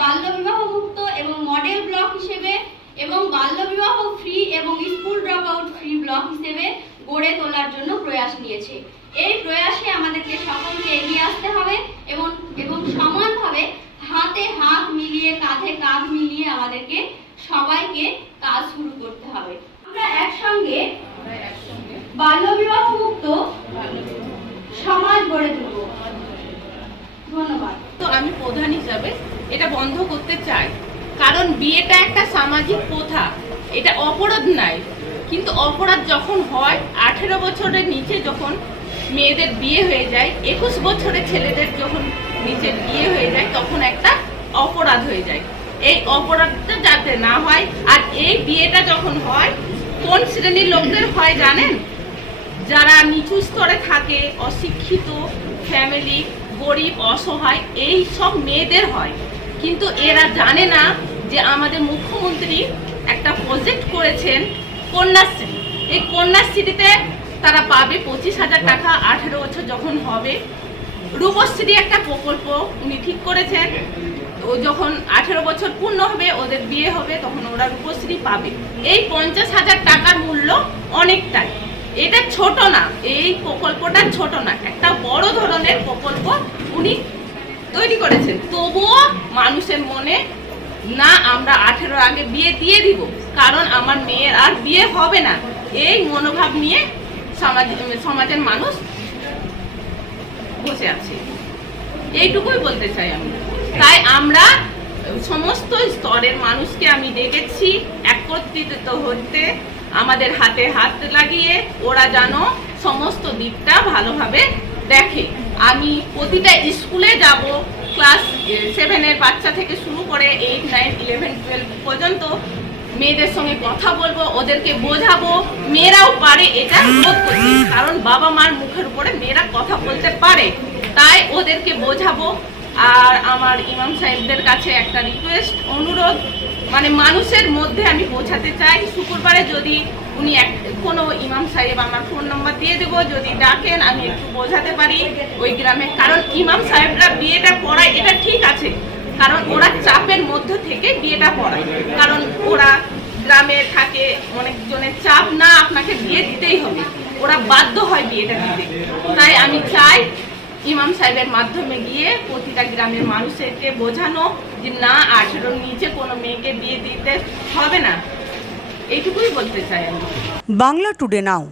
বাল্যবিবাহ মুক্ত এবং মডেল ব্লক হিসেবে এবং বাল্যবিবাহ ফ্রি এবং school drop out free block হিসেবে গড়ে তোলার জন্য প্রয়াস নিয়েছে। এই প্রয়াসে আমাদেরকে সকলকে এগিয়ে আসতে হবে এবং এবং সমানভাবে হাতে হাত মিলিয়ে, কাঁধে কাঁধ মিলিয়ে আমাদেরকে সবাইকে কাজ শুরু করতে হবে। আমরা একসঙ্গে বাল্যবিবাহ মুক্ত সমাজ গড়ে তুলব। ধন্যবাদ। তো আমি প্রধান হিসাবে এটা বন্ধ করতে চাই কারণ বিয়েটা একটা সামাজিক প্রথা। এটা অপরাধ নাই। কিন্তু অপরাধ যখন হয়, আঠেরো বছরের নিচে যখন মেয়েদের বিয়ে হয়ে যায়, একুশ বছরের ছেলেদের যখন নিচে বিয়ে হয়ে যায়, তখন একটা অপরাধ হয়ে যায়। এই অপরাধটা যাতে না হয়, আর এই বিয়েটা যখন হয়, কোন শ্রেণির লোকদের হয় জানেন? যারা নিচু স্তরে থাকে, অশিক্ষিত, ফ্যামিলি, গরিব, অসহায়, এই সব মেয়েদের হয়। কিন্তু এরা জানে না যে আমাদের মুখ্যমন্ত্রী একটা প্রজেক্ট করেছেন কন্যাশ্রী। এই কন্যাশ্রীতে তারা পাবে পঁচিশ হাজার টাকা আঠেরো বছর যখন হবে। রূপশ্রী একটা প্রকল্প উনি ঠিক করেছেন। ও যখন আঠেরো বছর পূর্ণ হবে, ওদের বিয়ে হবে, তখন ওরা রূপশ্রী পাবে। এই পঞ্চাশ হাজার টাকার মূল্য অনেকটাই। এটা ছোট না, এই প্রকল্পটা ছোট না। একটা বড় ধরনের প্রকল্প উনি তৈরি করেছেন। তবুও মানুষের মনে, না, আমরা আঠেরো আগে বিয়ে দিয়ে দিব। কারণ আমার মেয়ের আর বিয়ে হবে না। এই মনোভাব নিয়ে সমাজ, সমাজের মানুষ বসে আছে। এইটুকুই বলতে চাই আমি। তাই আমরা সমস্ত স্তরের মানুষকে আমি ডেকেছি, একত্রিত হতে আমাদের হাতে হাত লাগিয়ে, ওরা যেন সমস্ত দিকটা ভালোভাবে দেখে, আমি প্রতিটা স্কুলে যাব ক্লাস সেভেনের বাচ্চা থেকে শুরু করে এইট নাইন ইলেভেন টুয়েলভ পর্যন্ত মেয়েদের সঙ্গে কথা বলব, ওদেরকে বোঝাবো, মেয়েরাও পারে এটা বোধ করতে কারণ বাবা মার মুখের উপরে মেয়েরা কথা বলতে পারে, তাই ওদেরকে বোঝাবো। আর আমার ইমাম সাহেবদের কাছে একটা রিকোয়েস্ট অনুরোধ মানে মানুষের মধ্যে আমি বোঝাতে চাই, শুক্রবারে যদি উনি এক কোনো ইমাম সাহেব আমার ফোন নাম্বার দিয়ে দেবো, যদি ডাকেন আমি একটু বোঝাতে পারি ওই গ্রামে। কারণ ইমাম সাহেবরা বিয়েটা পড়ায়, এটা ঠিক আছে। কারণ ওরা চাপের মধ্য থেকে বিয়েটা পড়ায়। কারণ ওরা গ্রামে থাকে, অনেকজনের চাপ না, আপনাকে বিয়ে দিতেই হবে। ওরা বাধ্য হয় বিয়েটা দিতে। তাই আমি চাই ইমাম সাহেবের মাধ্যমে গিয়ে প্রতিটা গ্রামের মানুষকে বোঝানো যে না, আঠেরোর নিচে কোনো মেয়েকে বিয়ে দিতে হবে না। এইটুকুই বলতে চাই আমি। বাংলা টুডে নাও